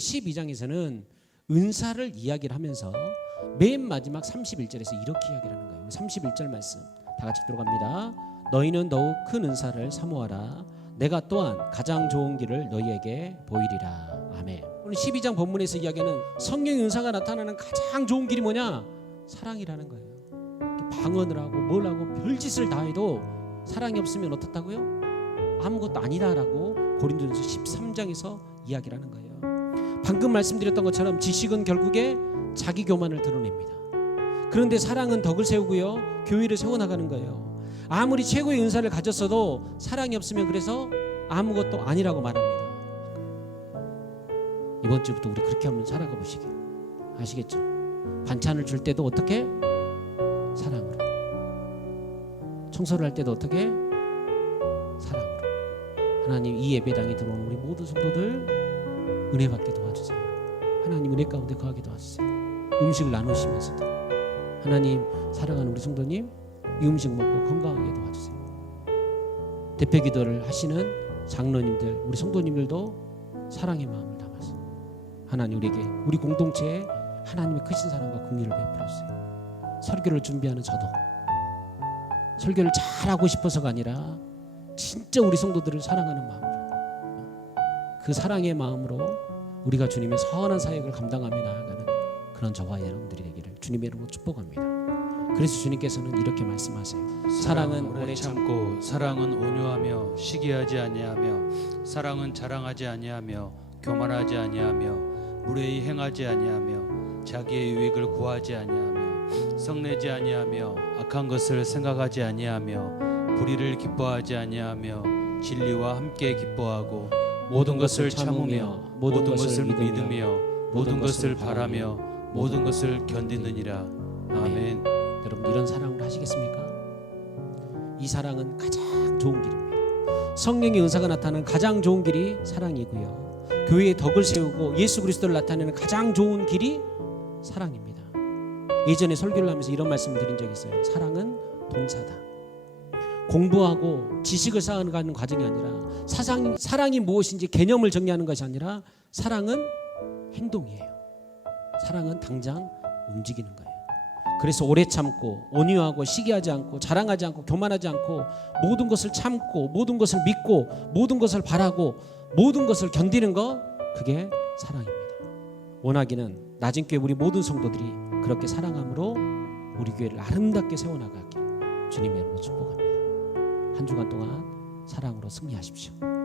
12장에서는 은사를 이야기를 하면서 맨 마지막 31절에서 이렇게 이야기를 하는 거예요. 31절 말씀 다 같이 들어갑니다. 너희는 더욱 큰 은사를 사모하라. 내가 또한 가장 좋은 길을 너희에게 보이리라. 아멘. 오늘 12장 본문에서 이야기하는 성령의 은사가 나타나는 가장 좋은 길이 뭐냐? 사랑이라는 거예요. 방언을 하고 뭘 하고 별짓을 다 해도 사랑이 없으면 어떻다고요? 아무것도 아니다라고 고린도전서 13장에서 이야기를 하는 거예요. 방금 말씀드렸던 것처럼 지식은 결국에 자기 교만을 드러냅니다. 그런데 사랑은 덕을 세우고요. 교회를 세워나가는 거예요. 아무리 최고의 은사를 가졌어도 사랑이 없으면 그래서 아무것도 아니라고 말합니다. 이번 주부터 우리 그렇게 한번 살아가 보시게. 아시겠죠? 반찬을 줄 때도 어떻게? 사랑으로. 청소를 할 때도 어떻게? 사랑으로. 하나님 이 예배당에 들어온 우리 모든 성도들 은혜 받게 도와주세요. 하나님 은혜 가운데 거하게 도와주세요. 음식을 나누시면서도 하나님 사랑하는 우리 성도님 이 음식 먹고 건강하게 도와주세요. 대표 기도를 하시는 장로님들, 우리 성도님들도 사랑의 마음을 담아서 하나님 우리에게 우리 공동체에 하나님의 크신 사랑과 베풀어 주세요. 설교를 준비하는 저도 설교를 잘하고 싶어서가 아니라 진짜 우리 성도들을 사랑하는 마음으로 그 사랑의 마음으로 우리가 주님의 선한 사역을 감당하며 나아가는 그런 저와 여러분들이 되기를 주님의 이름으로 축복합니다. 그래서 주님께서는 이렇게 말씀하세요. 사랑은 오래 참고 사랑은 온유하며 시기하지 아니하며 사랑은 자랑하지 아니하며 교만하지 아니하며 무례히 행하지 아니하며 자기의 유익을 구하지 아니하며 성내지 아니하며 악한 것을 생각하지 아니하며 불의를 기뻐하지 아니하며 진리와 함께 기뻐하고 모든 것을 참으며 모든 것을 믿으며 모든 것을 바라며 모든 것을 견디느니라 아멘. 여러분 이런 사랑을 하시겠습니까? 이 사랑은 가장 좋은 길입니다. 성령의 은사가 나타나는 가장 좋은 길이 사랑이고요. 교회의 덕을 세우고 예수 그리스도를 나타내는 가장 좋은 길이 사랑입니다. 예전에 설교를 하면서 이런 말씀을 드린 적이 있어요. 사랑은 동사다. 공부하고 지식을 쌓아가는 과정이 아니라 사상, 사랑이 무엇인지 개념을 정리하는 것이 아니라 사랑은 행동이에요. 사랑은 당장 움직이는 거예요. 그래서 오래 참고 온유하고 시기하지 않고 자랑하지 않고 교만하지 않고 모든 것을 참고 모든 것을 믿고 모든 것을 바라고 모든 것을 견디는 거 그게 사랑입니다. 원하기는 낮은 교회 우리 모든 성도들이 그렇게 사랑함으로 우리 교회를 아름답게 세워나가길 주님의 이름으로 축복합니다. 한 주간 동안 사랑으로 승리하십시오.